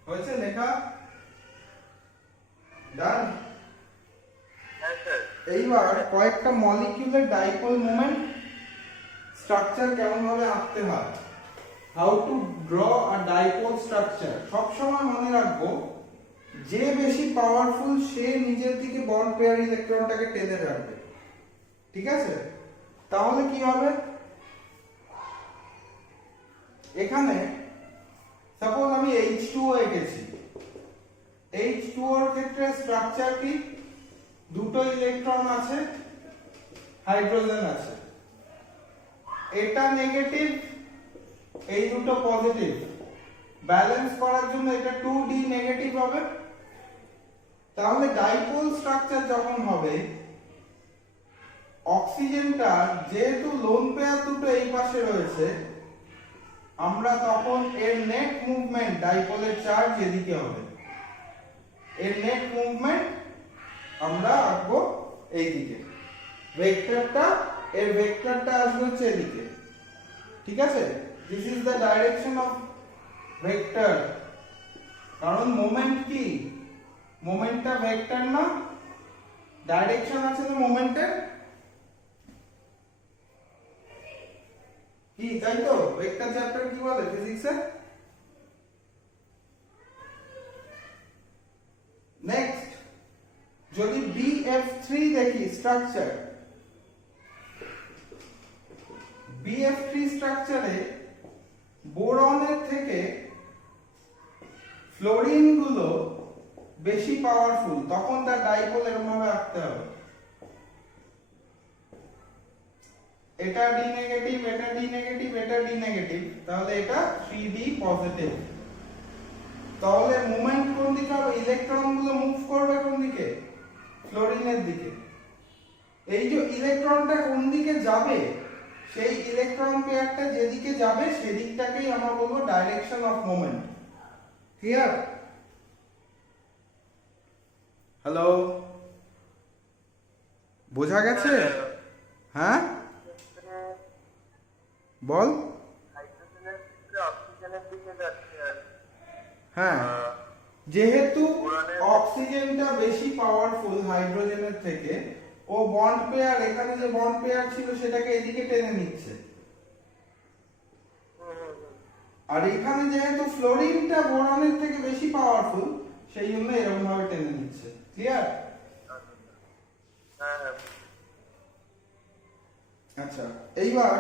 হয়েছে লেখা ডান। এইবার কয়েকটা মলিকিউলের ডাইপোল মোমেন্ট স্ট্রাকচার কেমন ভাবে আঁকতে হয়, how to draw a dipole structure. সব সময় মনে রাখবো যে বেশি পাওয়ারফুল সে নিজের দিকে বন্ড পেয়ার ইলেকট্রনটাকে টেনে রাখবে, ঠিক আছে? তাহলে কি হবে, এখানে সাপোজ আমি H2O এঁকেছি। H2O এর ক্ষেত্রে স্ট্রাকচার কি, দুটো ইলেকট্রন আছে, হাইড্রোজেন আছে, এটা নেগেটিভ, এই দুটো পজিটিভ। ব্যালেন্স করার জন্য এটা 2D নেগেটিভ হবে। তাহলে ডাইপোল স্ট্রাকচার যখন হবে, অক্সিজেনটা যেহেতু লোন পেয়ার দুটো এই পাশে রয়েছে, আমরা তখন এর নেট মুভমেন্ট, ডাইপোলের চার্জ এদিকে হবে, এর নেট মুভমেন্ট আমরা আঁকবো এইদিকে, ভেক্টরটা এর ভেক্টরটা আসবে হচ্ছে এদিকে, ঠিক আছে? This is the direction of vector. কারণ মোমেন্ট কি, মোমেন্টটা ভেক্টর না, ডাইরেকশন আছে তো মোমেন্টের, কি তাই তো? ভেক্টর চ্যাপ্টার কি বলে ফিজিক্সে? নেক্সট যদি BF3 দেখি স্ট্রাকচার, BF3 স্ট্রাকচারে বোরনের থেকে ফ্লোরিন গুলো বেশি পাওয়ারফুল, তখন তার ডাইপোল এরকম ভাবে আঁকতে হবে, এটা D নেগেটিভ, এটা D নেগেটিভ, এটা D নেগেটিভ, তাহলে এটা 3D পজিটিভ। তাহলে মুভমেন্ট কোন দিকে হবে, ইলেকট্রন গুলো মুভ করবে কোন দিকে, ফ্লোরিনের দিকে। এই যে ইলেকট্রনটা কোন দিকে যাবে, সেই ইলেকট্রন পেয়ারটা যেদিকে যাবে সেদিকটাকেই আমরা বলবো direction of moment. Clear? Hello, বোঝা গেছে? হ্যাঁ বল। হ্যাঁ, যেহেতু অক্সিজেনটা বেশি পাওয়ারফুল হাইড্রোজেনের থেকে, ও বন্ড পেয়ার, এখানে যে বন্ড পেয়ার ছিল সেটাকে এদিকে টেনে নিচ্ছে, আর এখানে যেহেতু ফ্লোরিনটা বোরনের থেকে বেশি পাওয়ারফুল, সেই জন্য এরকম ভাবে টেনে নিচ্ছে। ক্লিয়ার? আচ্ছা, এইবার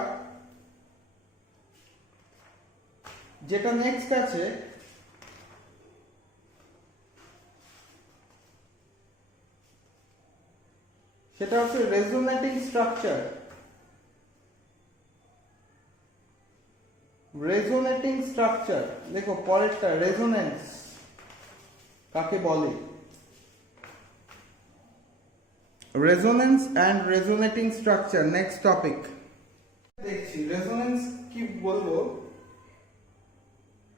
যেটা নেক্সট আছে, সেটা হচ্ছে রেজোনেটিং স্ট্রাকচার। রেজোনেটিং স্ট্রাকচার দেখো পরেরটা, রেজোনেন্স কাকে বলে, resonance and resonating structure next topic দেখছি। রেজোনেন্স কি বলবো,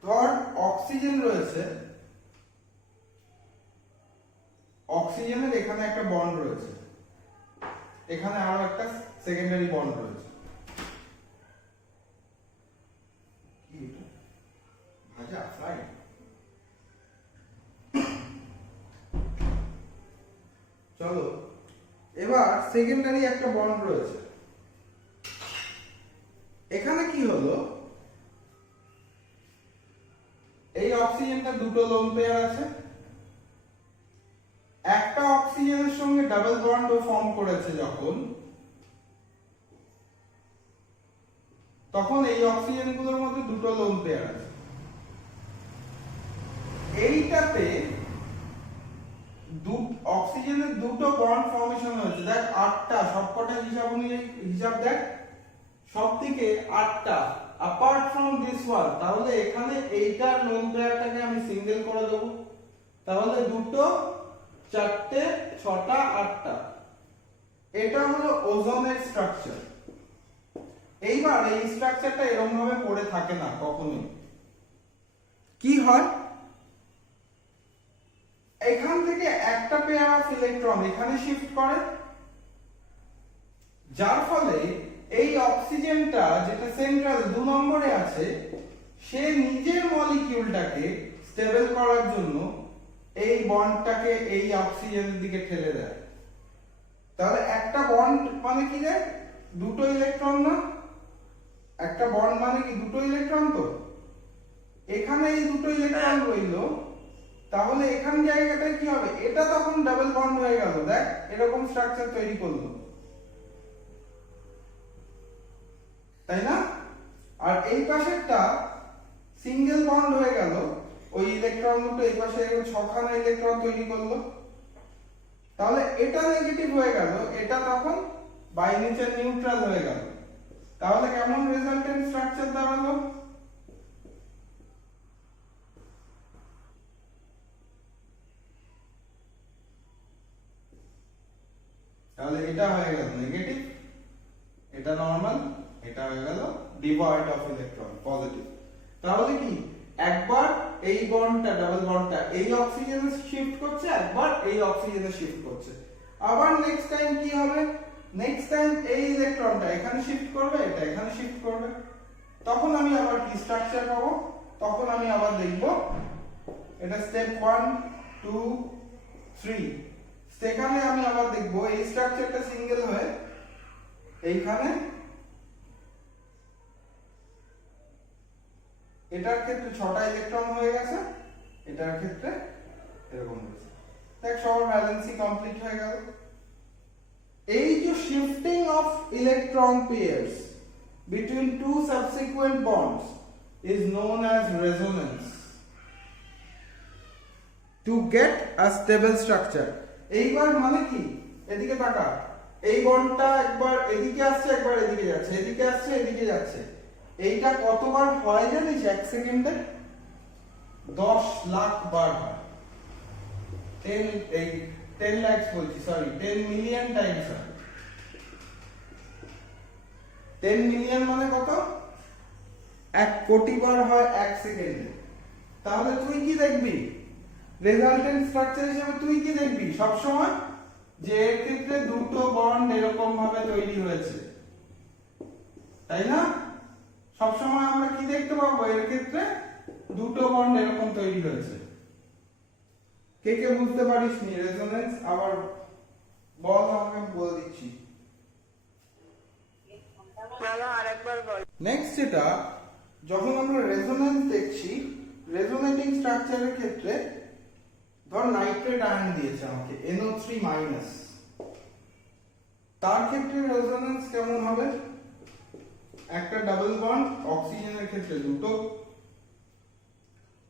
ধর অক্সিজেন রয়েছে, অক্সিজেনের এখানে একটা বন্ড রয়েছে, এখানে আরো একটা সেকেন্ডারি বন্ড রয়েছে। কি এটা? ভাজা ফ্রাই। চলো, এবার সেকেন্ডারি একটা বন্ড রয়েছে। এখানে কি হলো, এই অক্সিজেনটা দুটো লোন পেয়ার আছে, একটা অক্সিজেনের সঙ্গে ডাবল বন্ড ফর্ম করেছে যখন, তখন এই অক্সিজেনগুলোর মধ্যে দুটো লোন পেয়ার আছে। এইটাতে অক্সিজেনের দুটো বন্ড ফর্মেশন হয়েছে। দেখ 8টা, সবকটা হিসাব দেখ, সব থেকে 8টা অ্যাপার্ট ফ্রম দিস ওয়ান। তাহলে এখানে এইটার লোন পেয়ারটাকে আমি সিঙ্গেল করে দেবো। তাহলে দুটো, 4টে, 6টা, 8টা। এটা হলো ওজোনের স্ট্রাকচার। এইবার এই স্ট্রাকচারটা এরকম ভাবে পড়ে থাকে না কখনোই। কি হয়, এখান থেকে একটা পেয়ার অফ ইলেকট্রন এখানে শিফট করে, যার ফলে এই অক্সিজেনটা যেটা সেন্ট্রাল 2 নম্বরে আছে, সে নিজের মলিকিউলটাকে স্টেবল করার জন্য এই বন্ডটাকে এই অক্সিজেনের দিকে ঠেলে দেয়। তাহলে একটা বন্ড মানে কি রে? দুটো ইলেকট্রন না? একটা বন্ড মানে কি দুটো ইলেকট্রন? তো এখানে এই দুটো ইলেকট্রন রইলো, তাহলে এখান জায়গাটায় কি হবে? এটা তখন ডাবল বন্ড হয়ে গেল। দেখ এরকম স্ট্রাকচার তৈরি করলো, তাই না? আর এই পাশেরটা সিঙ্গেল বন্ড হয়ে গেল, ওই ইলেকট্রন দুটো এই পাশে 6খানা ইলেকট্রন তৈরি করলো। তাহলে এটা নেগেটিভ হয়ে গেল, এটা তখন বাই নেচার নিউট্রাল হয়ে গেল। তাহলে কেমন রেজাল্টেন্ট স্ট্রাকচার দাঁড়ালো? তাহলে এটা হয়ে গেল নেগেটিভ, এটা নরমাল, এটা হয়ে গেল ডিভয়েড অফ ইলেকট্রন, পজিটিভ। তাহলে কি একবার এই বন্ডটা ডাবল বন্ডটা এই অক্সিজেনে শিফট করছে, একবার এই অক্সিজেনে শিফট করছে। আবার নেক্সট টাইম কি হবে? নেক্সট টাইম এই ইলেকট্রনটা এখানে শিফট করবে, এটা এখানে শিফট করবে। তখন আমি আবার কি স্ট্রাকচার পাবো? তখন আমি আবার দেখব এটা স্টেপ 1 2 3। সেখানে আমি আবার দেখব এই স্ট্রাকচারটা সিঙ্গেল হয়ে এইখানে, এটার ক্ষেত্রে 6টা ইলেকট্রন হয়ে গেছে, এটার ক্ষেত্রে এরকম হয়েছে। দেখ সবার ব্যালেন্সই কমপ্লিট হয়ে গেল। এই যে shifting of electron pairs between two subsequent bonds is known as resonance to get a stable structure. এইবার মানে কি? এদিকে তাকা, এই বন্ডটা একবার এদিকে আসছে, একবার এদিকে যাচ্ছে, এদিকে আসছে, এদিকে যাচ্ছে। এইটা কতবার হয় জানিস? 1 সেকেন্ডে 10 লাখ বার হয়। 10 লাখ বলছি, সরি 10 মিলিয়ন টাইমস হয়। 10 মিলিয়ন মানে কত? 1 কোটি বার হয় 1 সেকেন্ডে। তাহলে তুই কি দেখবি? রেজাল্টেন্ট স্ট্রাকচার হিসেবে তুই কি দেখবি সব সময়? যে এর ক্ষেত্রে দুটো বন্ড এরকম ভাবে তৈরি হয়েছে, তাই না? সব সময় আমরা কি দেখতে পাবো? এর ক্ষেত্রে দুটো বন্ড এরকম তৈরি হয়েছে। কে কে বুঝতে পারিস নি রেজোনেন্স? আবার বল, আমাকে বলে দিচ্ছি। নেক্সট যেটা, যখন আমরা রেজোনেন্স দেখছি, রেজোনেটিং স্ট্রাকচারের ক্ষেত্রে ধর নাইট্রেট আয়ন দিয়েছে আমাকে NO3-, তার ক্ষেত্রে রেজোনেন্স কেমন হবে? একটা ডাবল বন্ড, অক্সিজেনের ক্ষেত্রে দুটো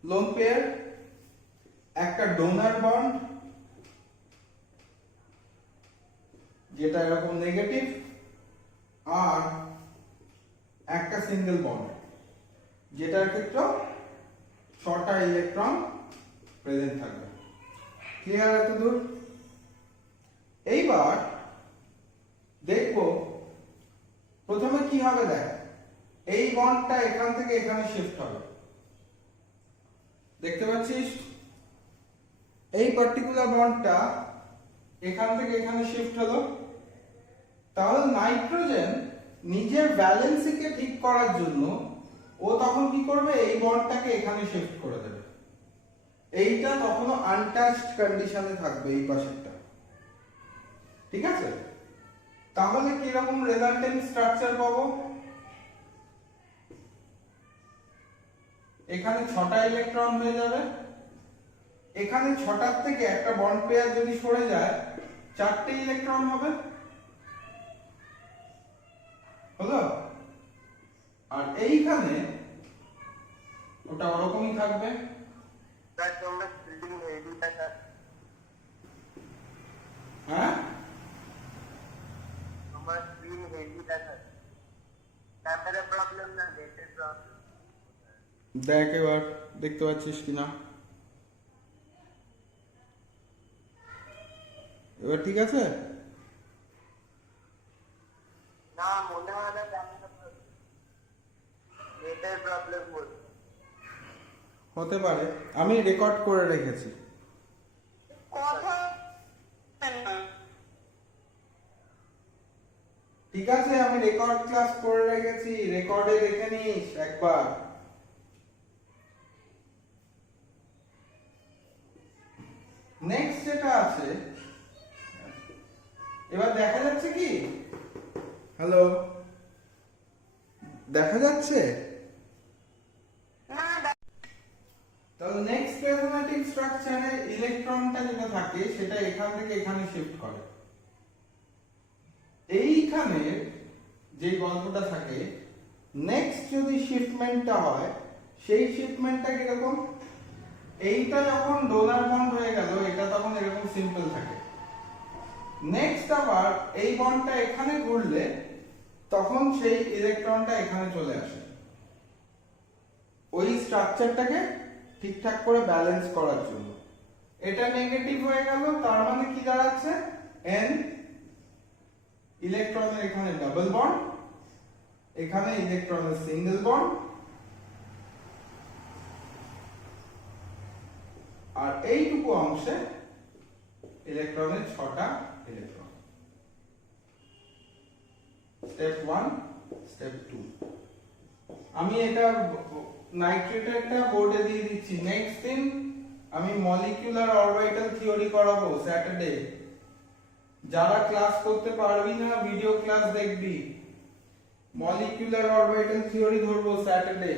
লোন পেয়ার, একটা ডোনার বন্ড যেটা এরকম নেগেটিভ, আর একটা সিঙ্গেল বন্ড যেটার ক্ষেত্রে 6টা ইলেকট্রন প্রেজেন্ট থাকবে। ক্লিয়ার এতদূর? এইবার দেখব প্রথমে কি হবে। দেখ এই বন্ডটা এখান থেকে এখানে শিফট হবে, দেখতে পাচ্ছিস এই পার্টিকুলার বন্ডটা এখান থেকে এখানে শিফট হলো। তাহলে নাইট্রোজেন নিজের ভ্যালেন্সিকে ঠিক করার জন্য ও তখন কি করবে, এই বন্ডটাকে এখানে শিফট করে দেবে। এইটা তখনও আনটাচড কন্ডিশনে থাকবে এই পাশেরটা, ঠিক আছে? তাহলে কিরকম রেজাল্টেন্ট স্ট্রাকচার পাবো? এখানে 6টা ইলেকট্রন হয়ে যাবে, এখানে 6টার থেকে একটা বন্ড পেয়ার যদি সরে যায় 4টে ইলেকট্রন হবে, হলো? আর এইখানে ওটা ওরকমই থাকবে। হ্যাঁ, দেখ এবার দেখতে পাচ্ছিস কিনা, এবার ঠিক আছে? না মনে হয় না নেটের প্রবলেম বলছে। হতে পারে, আমি রেকর্ড করে রেখেছি। কথা ঠিক আছে, আমি রেকর্ড ক্লাস করে রেখেছি, রেকর্ডে দেখে নিস একবার। নেক্সট যেটা আছে, এবার দেখা যাচ্ছে কি? হ্যালো, দেখা যাচ্ছে? তাহলে নেক্সট প্লাজমেটিক স্ট্রাকচারে ইলেকট্রনটা যেটা থাকে সেটা এখান থেকে এখানে শিফট করে। এইখানে যে গল্পটা থাকে, নেক্সট যদি শিফটমেন্টটা হয় সেই শিফটমেন্টটা কিরকম? এইটা যখন ডোনার বন্ড হয়ে গেল, এটা তখন এরকম সিম্পল থাকে। নেক্সট আবার এই বন্ডটা এখানে ঘুরলে তখন সেই ইলেকট্রনটা এখানে চলে আসে, ওই স্ট্রাকচারটাকে ঠিকঠাক করে ব্যালেন্স করার জন্য। এটা নেগেটিভ হয়ে গেল, তার মানে কি দাঁড়াচ্ছে? n ইলেকট্রনের এখানে ডাবল বন্ড, এখানে ইলেকট্রনের সিঙ্গেল বন্ড, আর এইটুকু অংশে ইলেকট্রনের 6টা ইলেকট্রন। Step 1, step 2। আমি এটা নাইট্রেটেরটা বোর্ডে দিয়ে দিচ্ছি। নেক্সট দিন আমি মলিকিউলার অরবিটাল থিওরি করাবো স্যাটারডে। যারা ক্লাস করতে পারবি না ভিডিও ক্লাস দেখবি। মলিকিউলার অরবিটাল থিওরি ধরবো স্যাটারডে।